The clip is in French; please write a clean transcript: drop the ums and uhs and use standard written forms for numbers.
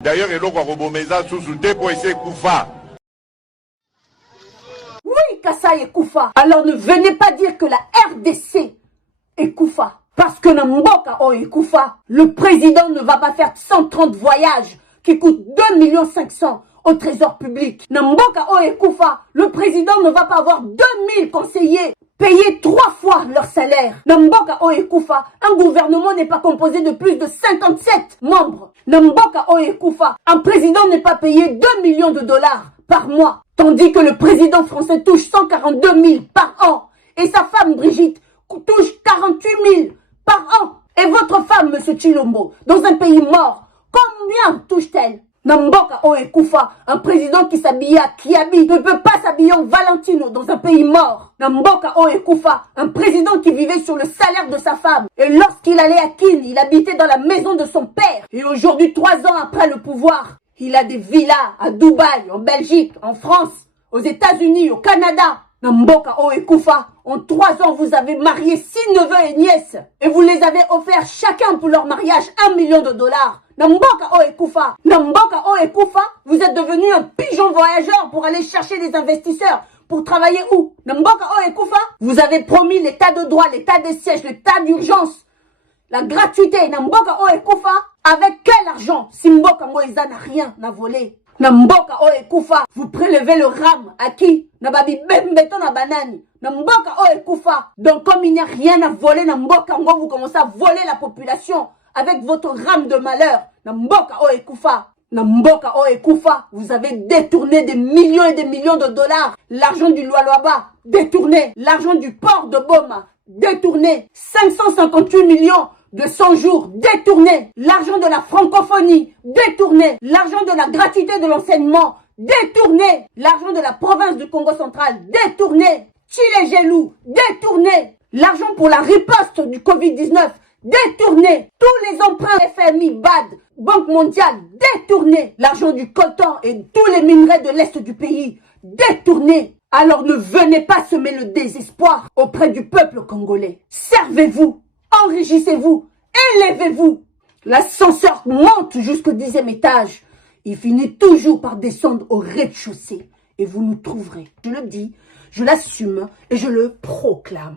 D'ailleurs, il y a Robomeza sous-souté pour essayer Koufa. Oui, Kassai est Koufa. Alors ne venez pas dire que la RDC est Koufa. Parce que Namboka est Koufa. Le président ne va pas faire 130 voyages qui coûtent 2,5 millions au trésor public. Namboka est Koufa. Le président ne va pas avoir 2000 conseillers payer 3 fois leur salaire. Namboka est Koufa. Un gouvernement n'est pas composé de plus de 57 membres. Namboka est Koufa. Un président n'est pas payé 2 millions de dollars par mois. Tandis que le président français touche 142 000 par an. Et sa femme Brigitte touche 48 000 par an. Et votre femme, monsieur Chilombo, dans un pays mort, combien touche-t-elle? Namboka est Koufa, un président qui s'habillait à Kiabi, ne peut pas s'habiller en Valentino dans un pays mort. Namboka est Koufa, un président qui vivait sur le salaire de sa femme. Et lorsqu'il allait à Kin, il habitait dans la maison de son père. Et aujourd'hui, 3 ans après le pouvoir, il a des villas à Dubaï, en Belgique, en France, aux États-Unis, au Canada. Namboka est Koufa, en 3 ans, vous avez marié 6 neveux et nièces. Et vous les avez offerts chacun pour leur mariage 1 million de dollars. Namboka est Koufa. Namboka est Koufa, vous êtes devenu un pigeon voyageur pour aller chercher des investisseurs. Pour travailler où? Namboka est Koufa. Vous avez promis l'état de droit, l'état des sièges, l'état d'urgence, la gratuité. Namboka est Koufa. Avec quel argent? Simboka Moïsa n'a rien à voler. Namboka est Koufa. Vous prélevez le RAM à qui? Nababi Bembeto na banani. Namboka est Koufa. Donc comme il n'y a rien à voler, Namboka vous commencez à voler la population avec votre rame de malheur. Namboka est Koufa. Namboka est Koufa. Vous avez détourné des millions et des millions de dollars. L'argent du Lualaba, détourné. L'argent du port de Boma, détourné. 558 millions de 100 jours, détourné. L'argent de la francophonie, détourné. L'argent de la gratuité de l'enseignement, détourné. L'argent de la province du Congo central, détourné. Chile Gelou, détourné. L'argent pour la riposte du Covid-19, détourné. Tous les emprunts FMI, BAD, Banque mondiale, détourné. L'argent du coltan et tous les minerais de l'Est du pays, détourné. Alors ne venez pas semer le désespoir auprès du peuple congolais. Servez-vous, enrichissez-vous, élevez-vous. L'ascenseur monte jusqu'au 10e étage. Il finit toujours par descendre au rez-de-chaussée. Et vous nous trouverez. Je le dis, je l'assume et je le proclame.